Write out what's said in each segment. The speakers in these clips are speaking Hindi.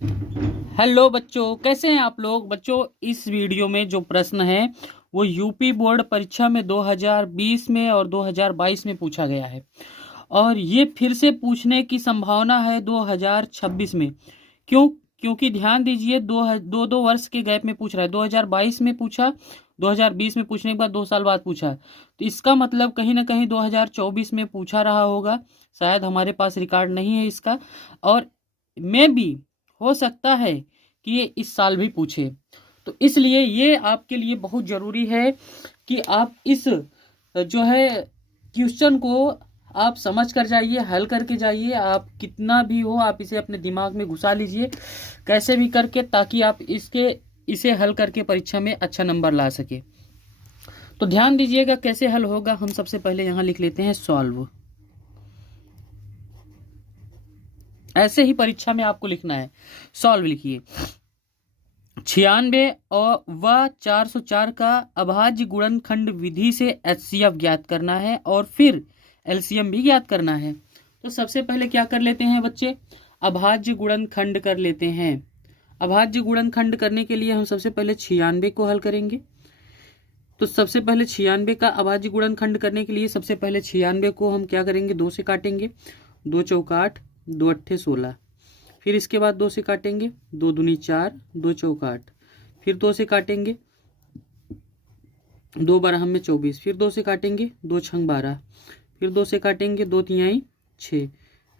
हेलो बच्चों, कैसे हैं आप लोग। बच्चों, इस वीडियो में जो प्रश्न है वो यूपी बोर्ड परीक्षा में 2020 में और 2022 में पूछा गया है और ये फिर से पूछने की संभावना है 2026 में। क्यों? क्योंकि ध्यान दीजिए, दो वर्ष के गैप में पूछ रहा है। 2022 में पूछा, 2020 में पूछने के बाद 2 साल बाद पूछा, तो इसका मतलब कहीं ना कहीं 2024 में पूछा रहा होगा। शायद हमारे पास रिकॉर्ड नहीं है इसका, और मे भी हो सकता है कि ये इस साल भी पूछे। तो इसलिए ये आपके लिए बहुत ज़रूरी है कि आप इस जो है क्वेश्चन को आप समझ कर जाइए, हल करके जाइए। आप कितना भी हो आप इसे अपने दिमाग में घुसा लीजिए कैसे भी करके, ताकि आप इसे हल करके परीक्षा में अच्छा नंबर ला सके। तो ध्यान दीजिएगा कैसे हल होगा। हम सबसे पहले यहाँ लिख लेते हैं सॉल्व। ऐसे ही परीक्षा में आपको लिखना है, सॉल्व लिखिए। 96 और व 404 का अभाज्य गुणनखंड विधि से एचसीएफ ज्ञात करना है और फिर एलसीएम भी ज्ञात करना है। तो सबसे पहले क्या कर लेते हैं बच्चे, अभाज्य गुणनखंड कर लेते हैं। अभाज्य गुणनखंड करने के लिए हम सबसे पहले 96 को हल करेंगे। तो सबसे पहले 96 का अभाज्य गुणनखंड करने के लिए सबसे पहले 96 को हम क्या करेंगे, 2 से काटेंगे। 2 चौका 8, 2 अट्ठे 16। फिर इसके बाद 2 से काटेंगे, 2 दूनी 4, 2 चौका 8। फिर 2 से काटेंगे, 2 बारह में 24। फिर 2 से काटेंगे, 2 छंग 12। फिर 2 से काटेंगे, 2 तिहाई 6।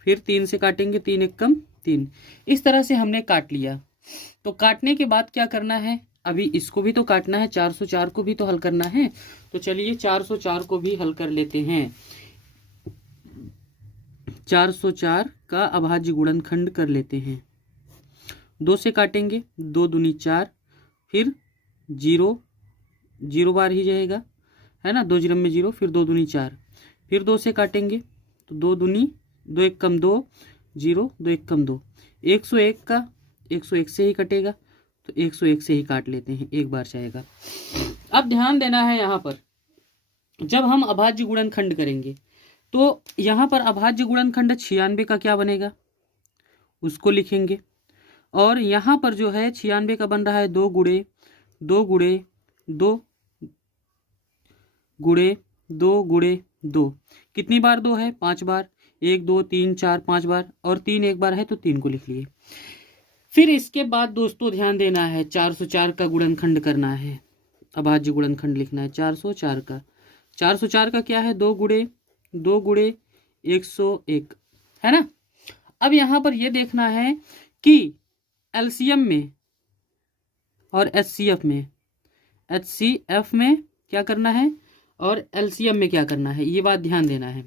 फिर 3 से काटेंगे, 3 एकम 3। इस तरह से हमने काट लिया। तो काटने के बाद क्या करना है, अभी इसको भी तो काटना है, 404 को भी तो हल करना है। तो चलिए 404 को भी हल कर लेते हैं। 404 का अभाज्य गुणनखंड कर लेते हैं। 2 से काटेंगे, 2 दूनी 4। फिर 0 0 बार ही जाएगा, है ना, 2 जीरो में 0। फिर 2 दूनी 4। फिर 2 से काटेंगे तो 2 दूनी 2 एक कम 2, 0 2 एक कम 2। 101 का 101 से ही कटेगा, तो 101 से ही काट लेते हैं, एक बार जाएगा। अब ध्यान देना है यहाँ पर, जब हम अभाज्य गुणनखंड करेंगे तो यहाँ पर अभाज्य गुणनखंड 96 का क्या बनेगा उसको लिखेंगे। और यहाँ पर जो है 96 का बन रहा है 2 गुणे 2 गुणे 2 गुणे 2 गुणे 2। कितनी बार 2 है, 5 बार। 1 2 3 4 5 बार, और 3 एक बार है तो 3 को लिख लिए। फिर इसके बाद दोस्तों ध्यान देना है, 404 का गुणनखंड करना है, अभाज्य गुणनखंड लिखना है 404 का। 404 का क्या है, 2 गुणे 2 गुणे 101, है ना। अब यहाँ पर यह देखना है कि एलसीएम में और एचसीएफ में क्या करना है और एलसीएम में क्या करना है, ये बात ध्यान देना है।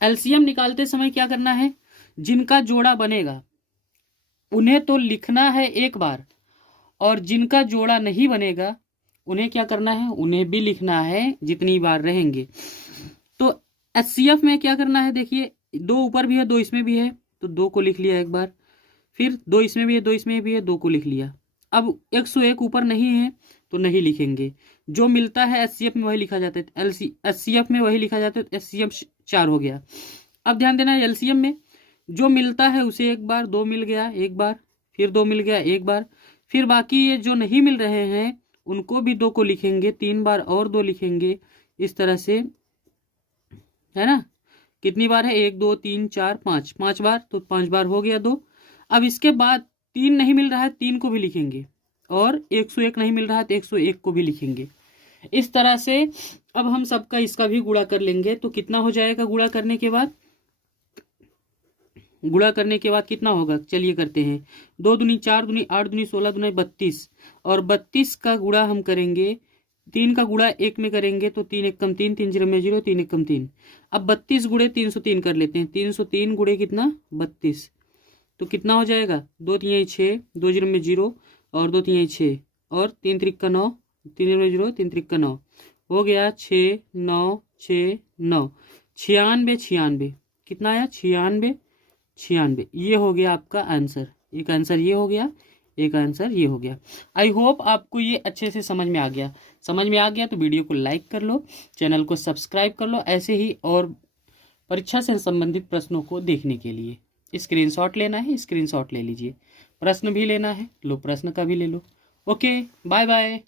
एलसीएम निकालते समय क्या करना है, जिनका जोड़ा बनेगा उन्हें तो लिखना है एक बार, और जिनका जोड़ा नहीं बनेगा उन्हें क्या करना है, उन्हें भी लिखना है जितनी बार रहेंगे। तो एचसीएफ में क्या करना है, देखिए 2 ऊपर भी है 2 इसमें भी है, तो 2 को लिख लिया एक बार। फिर 2 इसमें भी है 2 इसमें भी है, 2 को लिख लिया। अब 101 ऊपर नहीं है तो नहीं लिखेंगे। जो मिलता है एचसीएफ में वही लिखा जाता है, एचसीएफ में वही लिखा जाता है, एचसीएफ 4 हो गया। अब ध्यान देना है, एलसीएम में जो मिलता है उसे एक बार, 2 मिल गया एक बार, फिर 2 मिल गया एक बार। फिर बाकी ये जो नहीं मिल रहे हैं उनको भी 2 को लिखेंगे 3 बार, और 2 लिखेंगे, इस तरह से, है ना। कितनी बार है, 1 2 3 4 5, 5 बार, तो 5 बार हो गया 2। अब इसके बाद 3 नहीं मिल रहा है, 3 को भी लिखेंगे, और 101 नहीं मिल रहा है तो 101 को भी लिखेंगे। इस तरह से अब हम सबका इसका भी गुणा कर लेंगे। तो कितना हो जाएगा गुणा करने के बाद, कितना होगा, चलिए करते हैं। 2 दूनी 4 दूनी 8 दूनी 16 दूनी 32, और 32 का गुणा हम करेंगे, 3 का गुणा 1 में करेंगे तो 3 एक कम 3, 3 जीरो में 0, 3 एक कम 3। अब 32 गुणे 303 कर लेते हैं। 303 गुणे कितना, 32, तो कितना हो जाएगा, 2 3 6, 2 जीरो में 0, और 2 3 6, और 3 त्रिक 9, 3 जीरो में 0, 3 त्रिक 9 हो गया, 6 9 6 9, 96 96, कितना आया, 96 96। ये हो गया आपका आंसर। एक आंसर ये हो गया, एक आंसर ये हो गया। आई होप आपको ये अच्छे से समझ में आ गया। समझ में आ गया तो वीडियो को लाइक कर लो, चैनल को सब्सक्राइब कर लो। ऐसे ही और परीक्षा से संबंधित प्रश्नों को देखने के लिए। स्क्रीनशॉट लेना है, स्क्रीनशॉट ले लीजिए। प्रश्न भी लेना है, लो प्रश्न का भी ले लो। Okay, bye bye.